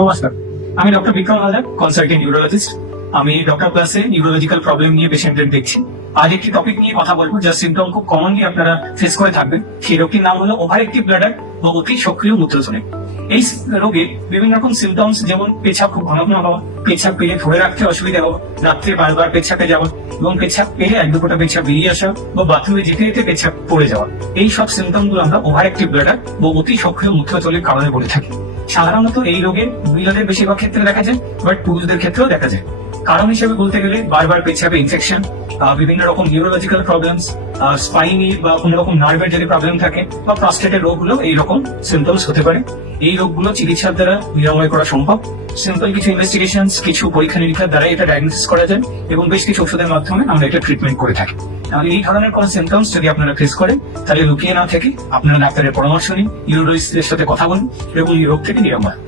নমস্কার, আমি doctor Bikram Haldar, consultant neurologist. আমি ডক্টর প্লাসে নিউরোলজিক্যাল প্রবলেম নিয়ে পেশেন্টদের দেখছি। আজ একটি টপিক নিয়ে কথা বলবো যার সিমটম খুব কমনলি আপনারা ফেস করে থাকবেন। সেই রোগটির নাম হলো ওভার অ্যাক্টিভ ব্লাডার বা অতি সক্রিয় মূত্রথলি। এই রোগে বিভিন্ন রকম সিমটমস, যেমন পেছাব খুব ঘন ঘন হওয়া, পেছাব পেলে ধরে রাখতে অসুবিধা হওয়া, রাত্রে বারবার পেছাবে যাওয়া এবং পেছাব পেলে এক দু ফোঁটা পেছাব বেরিয়ে আসা বা বাথরুমে যেতে যেতে পেছাব পড়ে যাওয়া, এই সব সিমটম গুলো আমরা ওভার অ্যাক্টিভ ব্লাডার বা অতি সক্রিয় মূত্রথলির কারণে বলে থাকি। সাধারণত এই রোগে মহিলাদের বেশিরভাগ ক্ষেত্রে দেখা যায়, বাট পুরুষদের ক্ষেত্রেও দেখা যায়। কারণ হিসেবে বলতে গেলে বারবার পেছাবে ইনফেকশন, বিভিন্ন রকম নিউরোলজিক্যাল প্রবলেমস, স্পাইনি বা কোনো রকম নার্ভের যদি প্রবলেম থাকে, বা প্রস্টেটের রোগগুলো এইরকম সিমটমস হতে পারে। এই রোগগুলো চিকিৎসার দ্বারা নিরাময় করা সম্ভব। সিম্পল কিছু ইনভেস্টিগেশন, কিছু পরীক্ষা নিরীক্ষার দ্বারা এটা ডায়াগনোসিস করা যায় এবং বেশ কিছু ওষুধের মাধ্যমে আমরা এটা ট্রিটমেন্ট করে থাকি। তাহলে এই ধরনের কোন সিমটমস যদি আপনারা ফেস করেন, তাহলে লুকিয়ে না থেকে আপনারা ডাক্তারের পরামর্শ নিন, নিউরোলজিস্টের সাথে কথা বলুন এবং এই রোগ থেকে নিরাময়।